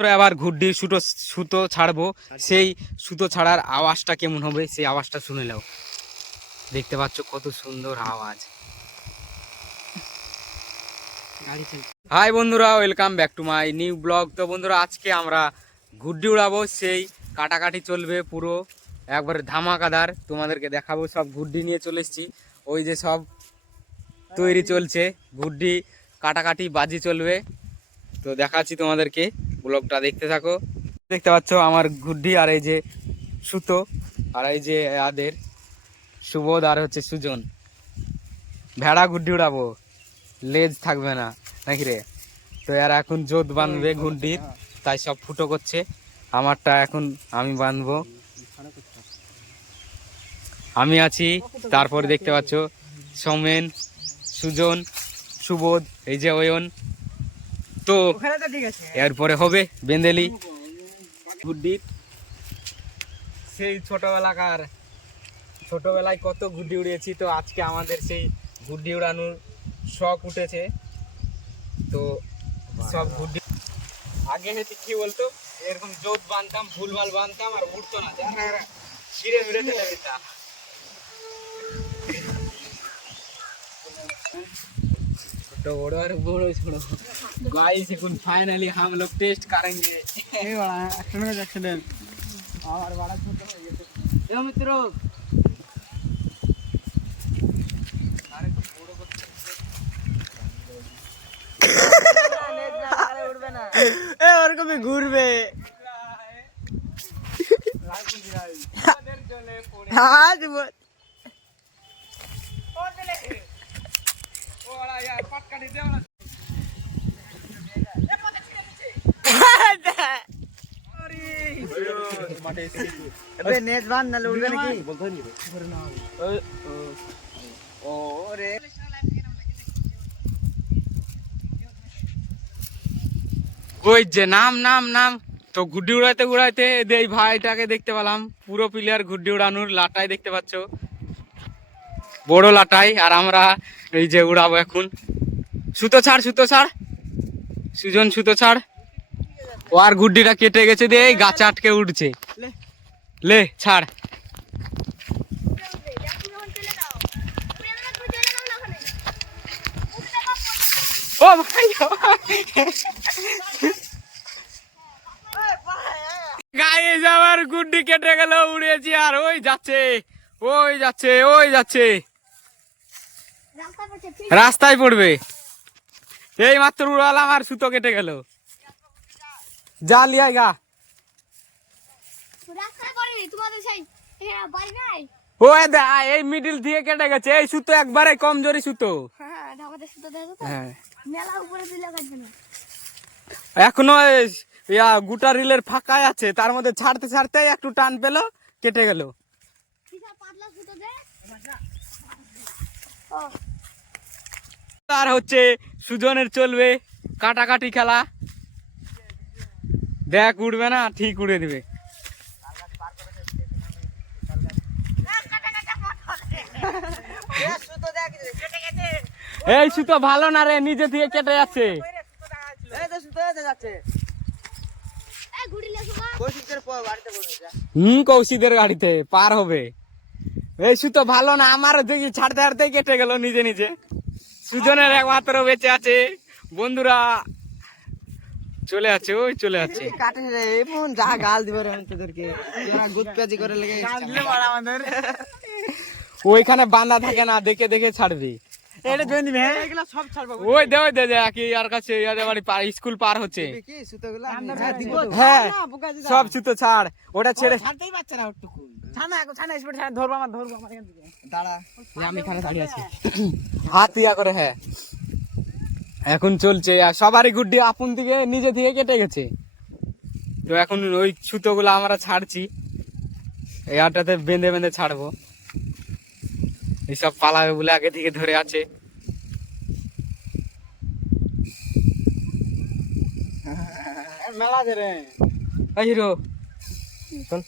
তারপরে আবার ঘুড্ডি সুতো সুতো ছাড়বো। সেই সুতো ছাড়ার আওয়াজটা কেমন হবে সেই আওয়াজটা শুনে নাও। দেখতে পাচ্ছ কত সুন্দর আওয়াজ। হাই বন্ধুরা welcome back to my new blog. তো বন্ধুরা আজকে আমরা ঘুড্ডি উড়াবো সেই কাটাকাটি চলবে পুরো। একবারে ধামাকাদার তোমাদেরকে দেখাবো সব ঘুড্ডি নিয়ে চলে এসেছি। ওই যে সব তৈরি চলছে ঘুড্ডি কাটাকাটি বাজি চলবে। তো দেখাচ্ছি তোমাদেরকে। ব্লগটা দেখতে থাকো। দেখতে পাচ্ছ আমার ঘুড্ডি আর এই যে সুতো আর এই যে আদের। সুবোধ আর হচ্ছে সুজন। ভেড়া গুড্ডি উড়াবো। লেজ থাকবে না নাকি রে? তো এরা এখন জোত বাঁধবে গুড্ডির তাই সব ফুটো করছে। আমারটা এখন আমি বাঁধবো আমি আছি তারপর দেখতে পাচ্ছ সৌমেন সুজন সুবোধ এই যে অয়ন তো ঠিক আছে। এরপরে হবে বেন্দেলি। গুড্ডির সেই ছোটবেলাকার ছোটবেলায় কত গুড্ডি উড়িয়েছি তো আজকে আমাদের সেই গুড্ডি উড়ানোর শখ উঠেছে। তো সব গুড্ডি আগে হেঁটে কি বলতো? এরকম জোত বাঁধতাম ভুলভাল বাঁধতাম আর উঠতো না। ছিঁড়ে মিড়ে চলে যেতাম तो बोलो अरे बोलो छोड़ो। गाइस एक फाइनली हम लोग टेस्ट करेंगे। ये वाला एक्सीडेंट एक्सीडेंट हाँ, और बड़ा छोटा है ये मित्रों। ए और को भी घूरबे हाँ जी बोल ওই যে নাম নাম নাম। তো ঘুড্ডি উড়াইতে উড়াইতে এই ভাইটাকে দেখতে পেলাম। পুরো প্লেয়ার গুড্ডি উড়ানোর লাটাই দেখতে পাচ্ছ। বড় লাটাই আর আমরা এই যে উড়াবো এখন। সুতো ছাড় সুতো ছাড়। সুজন, সুতো ছাড়। ও আর গুড্ডিটা কেটে গেছে দিয়ে এই গাছে আটকে উঠছে। লে। ছাড়। ও ভাই গায়ে যাওয়ার গুড্ডি কেটে গেল, উড়েছি আর ওই যাচ্ছে ওই যাচ্ছে ওই যাচ্ছে। রাস্তায় পড়বে। এই মাত্র উড়ালাম আর সুতো কেটে গেল। যা লিয়াই গা। ও দে, এই মিডিল দিয়ে কেটে গেছে। এই সুতো একবারে কমজোরি সুতো। হ্যাঁ। এখনও ইয়া গুটা রিলের ফাঁকায় আছে। তার মধ্যে ছাড়তে ছাড়তে একটু টান পেল কেটে গেল। পাতলা আর হচ্ছে সুজনের চলবে কাটাকাটি খেলা। দেখ উড়বে না, ঠিক উড়ে দিবে। এই সুতো ভালো না রে, নিজে থেকে কেটে যাচ্ছে। হুম কৌশিদের গাড়িতে, পার হবে। এই সুতো ভালো না আমার দেখি, ছাড়তে ছাড়তে কেটে গেল নিজে নিজে। সুজনের একমাত্র বেঁচে আছে। বন্ধুরা চলে আছে ওই চলে আছে। কাটে রে এমন যা গাল দিবে রে তোদেরকে। করে লেগে ওইখানে বাঁধা থাকে না দেখে দেখে ছাড়বি। এটা জয়েন দিবে হ্যাঁ? এগুলা সব ছাড়বো ওই দে ওই দে দে কি আর কাছে ইয়াদের বাড়ি পার স্কুল পার হচ্ছে। কি? সুতোগুলা হ্যাঁ দিব হ্যাঁ সব সুতো ছাড় ওটা ছেড়ে ছাড়তেই পারছে না ওটুকু। ছানা এখন ছানা স্পিড ছানা ধরবো আমার ধরবো আমার এখান থেকে। দাঁড়া। আমি এখানে দাঁড়িয়ে আছি। হাত ইয়া করে হ্যাঁ। এখন চলছে আর সবারই গুড্ডি আপন থেকে নিজে থেকে কেটে গেছে। তো এখন ওই সুতোগুলো আমরা ছাড়ছি। এই আটাতে বেঁধে বেঁধে ছাড়বো। এইসব পালাবে বলে আগে থেকে ধরে আছে। মেলা ধরে এই হিরো। শোন।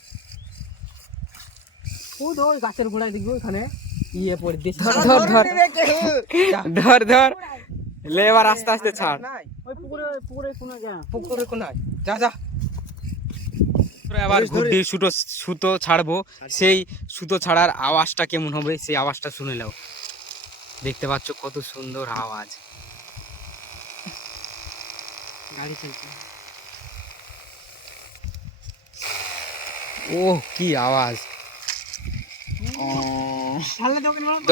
ও তো ওই গাছের গোড়ায় দেখবি ওখানে ইয়ে পড়ে দিস ধর ধর ধর। ধর ধর লে এবার আস্তে আস্তে ছাড়। ওই পুকুরে পুকুরে কোনা যা। পুকুরে কোনায়? যা যা। আবার গুড্ডি সুতো সুতো ছাড়বো। সেই সুতো ছাড়ার আওয়াজটা কেমন হবে সেই আওয়াজটা শুনে নাও। দেখতে পাচ্ছ কত সুন্দর আওয়াজ। গাড়ি চলছে। ও কি আওয়াজ।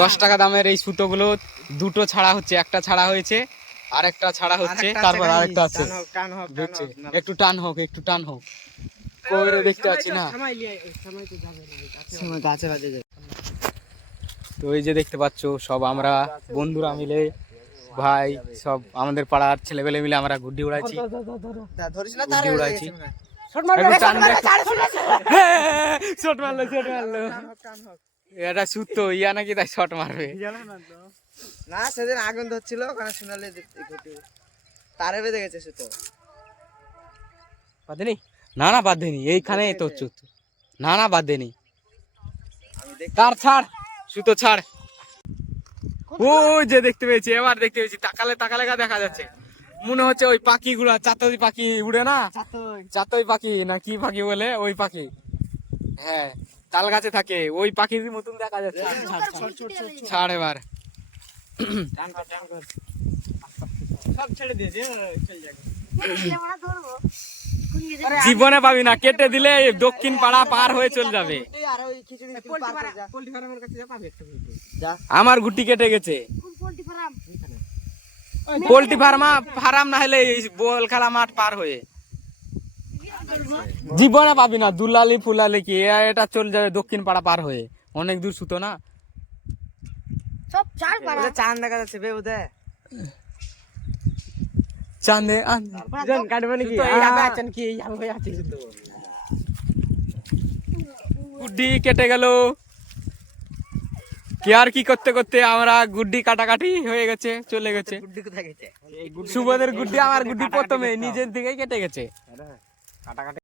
দশ টাকা দামের এই সুতোগুলো দুটো ছাড়া হচ্ছে একটা ছাড়া হয়েছে আরেকটা ছাড়া হচ্ছে তারপর আরেকটা আছে। একটু টান হোক একটু টান হোক। করে দেখতে পাচ্ছি না। গাছে বাজে তো এই যে দেখতে পাচ্ছ সব আমরা বন্ধুরা মিলে ভাই সব আমাদের পাড়ার ছেলেবেলে মিলে আমরা গুড্ডি উড়াইছি। গুড্ডি উড়াইছি। শট মারলো। শট মারলো এটা সুতো ইয়া নাকি তাই শট মারবে। না সেদিন আগুন ধরছিল ওখানে শুনালে তারে বেঁধে গেছে সুতো। বাঁধেনি? না না বাঁধেনি। এইখানে তো হচ্ছে তো। না না বাঁধেনি। তার ছাড় সুতো ছাড়। ও যে দেখতে পেয়েছি এবার দেখতে পেয়েছি। তাকালে তাকালে গা দেখা যাচ্ছে। মনে হচ্ছে ওই পাখিগুলা চাতই পাখি উড়ে না? চাতই। পাখি না কি পাখি বলে? ওই পাখি। হ্যাঁ তাল গাছে থাকে ওই পাখির মতন দেখা যাচ্ছে। ছাড় এবার। জীবনে পাবি না কেটে দিলে দক্ষিণ পাড়া পার হয়ে চলে যাবে। আমার গুটি কেটে গেছে। পোল্ট্রি ফার্ম ফার্মা না হলে বল খেলা মাঠ পার হয়ে। জীবনে পাবি না দুলালি ফুলালি কি এটা চলে যাবে দক্ষিণ পাড়া পার হয়ে। অনেক দূর সুতো না? সব চার পাড়া। চাঁদ দেখা যাচ্ছে বে বোধহয় চাঁদে জন কাটবে নাকি? এই যাবে, আছেন কি? এই যাবে আছে সুতো গুড্ডি কেটে গেল। কি আর কি করতে করতে আমরা গুড্ডি কাটাকাটি হয়ে গেছে চলে গেছে। গুড্ডি সুবোধের গুড্ডি আমার গুড্ডি প্রথমে নিজের দিকেই কেটে গেছে।